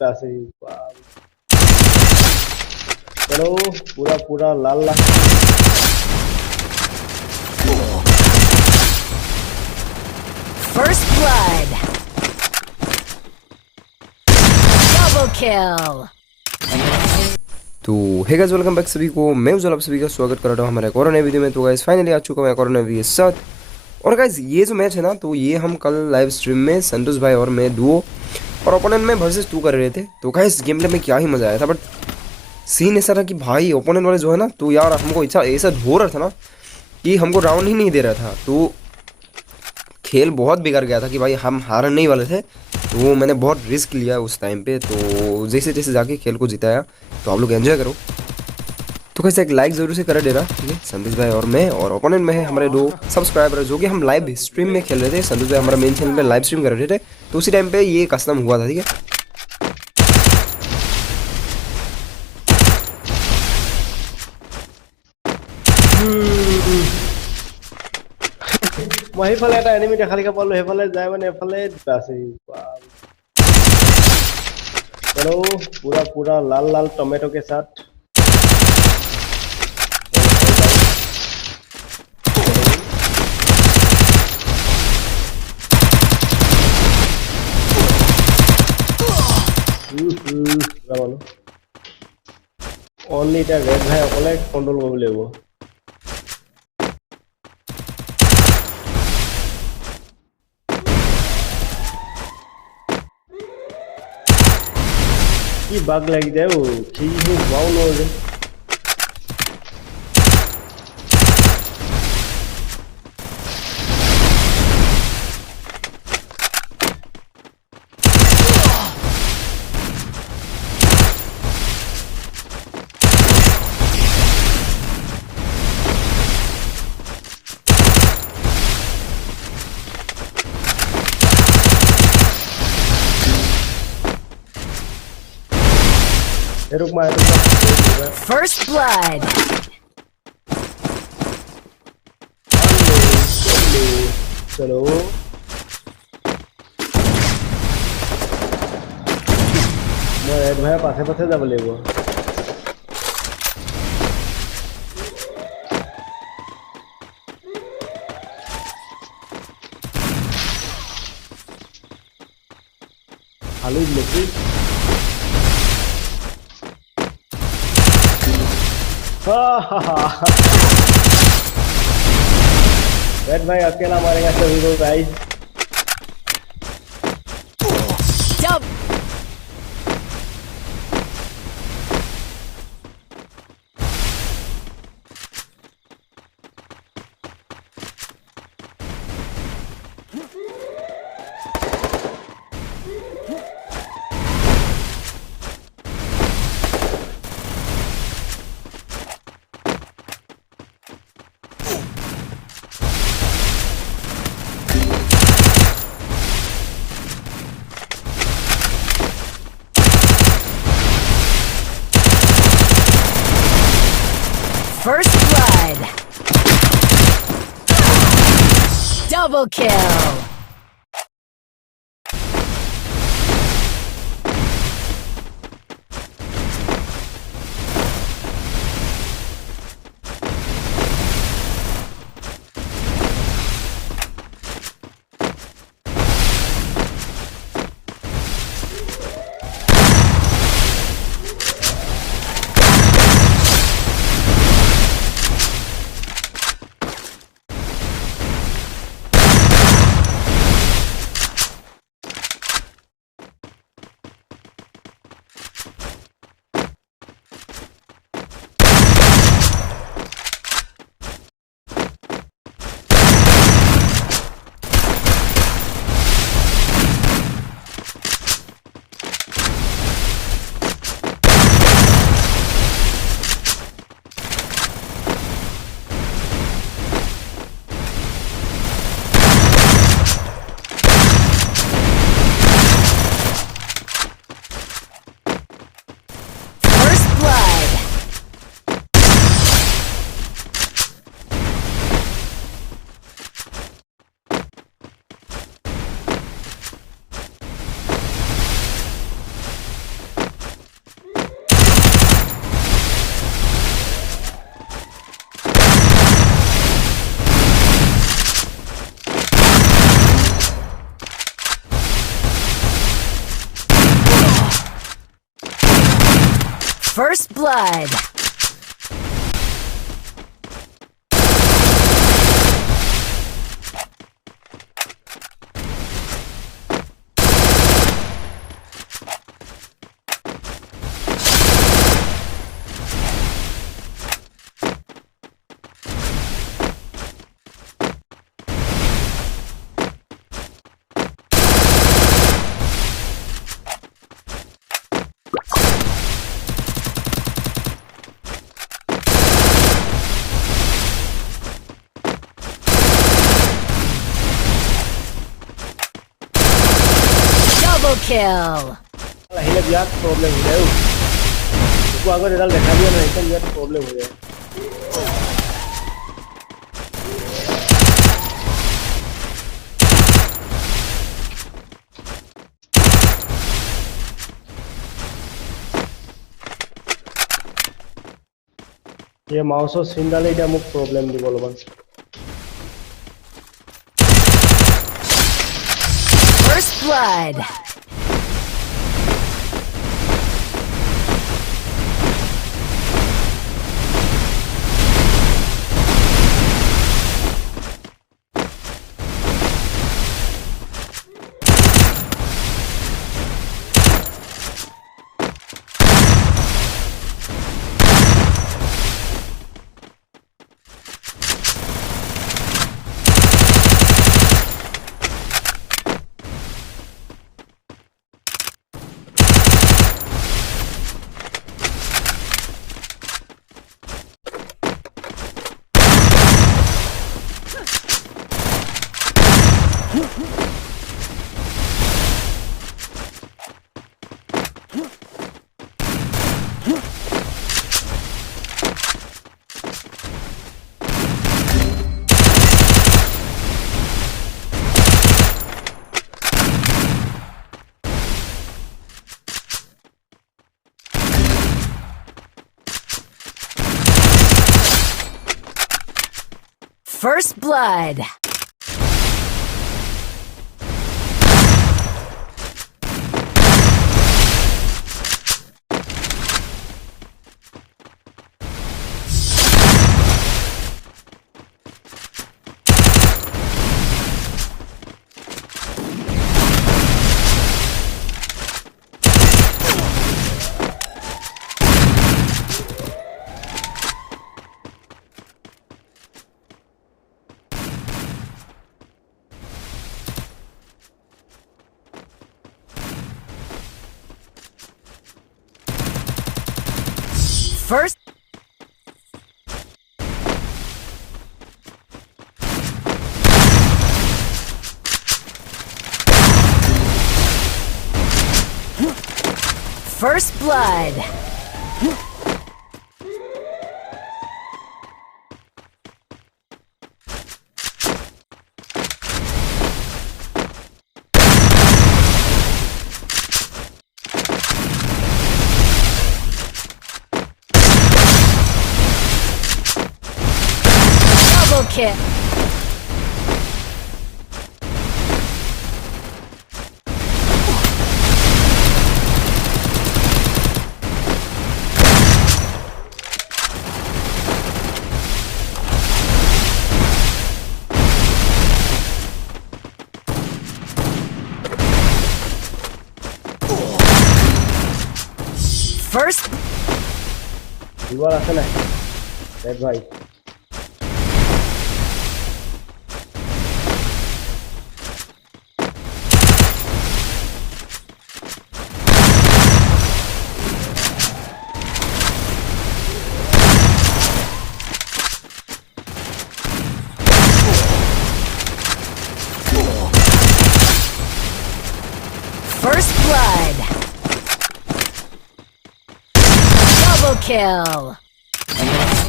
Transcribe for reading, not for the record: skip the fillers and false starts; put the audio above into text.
पैसे चलो पूरा पूरा लाल लाल First blood. Double kill. तो हे गाइस वेलकम बैक सभी को। मैं उज्जवल आप सभी का स्वागत कर रहा हूँ हमारे एक और नए वीडियो में। तो गाइस फाइनली आ चुका हूँ एक और नए वीडियो के साथ। और गाइस ये जो मैच है ना, तो ये हम कल लाइव स्ट्रीम में संतोष भाई और मैं डुओ और ओपोनेंट में वर्सेस 2 कर रहे थे। तो गाइस गेम प्ले में क्या ही मज़ा आया था। बट सीन ऐसा था कि भाई ओपोनेंट वाले जो है ना, तो यार हमको ऐसा हो रहा था ना कि हमको राउंड ही नहीं दे रहा था। तो खेल बहुत बिगड़ गया था कि भाई हम हारने नहीं वाले थे। तो मैंने बहुत रिस्क लिया उस टाइम पे। तो जैसे जैसे जाके खेल को जिताया। तो आप लोग एंजॉय करो। तो कैसे एक लाइक ज़रूर से कर देना, ठीक है। संतोष भाई और मैं और ओपोनेंट में है हमारे 2 सब्सक्राइबर, जो कि हम लाइव स्ट्रीम में खेल रहे थे। संतोष भाई हमारा मेन चैनल पे लाइव स्ट्रीम कर रहे थे। तो उसी टाइम पे ये कस्टम हुआ था, ठीक है। মই সেইফালে এটা এনিমি দেখা দেখা পালো, সেইফালে যায় মানে এফালে আছে चलो पूरा पूरा लाल लाल टोमेटो के साथ ओनली এটা রেড ভাই অকলে কন্ট্রোল কৰিব লাগিব। কি বাগ লাগি যায় ও কি বাউ নয় रुक मार First blood. चलो मैं रेड भाई पासे पासे যাব লাগিব। खाली लेके रेड भाई अकेला मारेगा सभी को guys. First blood. Double kill. First blood. Double kill. আহিলে বিৰাট প্ৰব্লেম হৈ যায় একো আগত এডাল দেখা দিয়া নাই একদম বিৰাট প্ৰব্লেম হৈ যায় ये माउसर सिंडाले এটা মোক প্রবলেম দিব লবান First blood. First blood. First First blood. Double kill. First revolver আছে না রেড ভাই First blood. Double kill.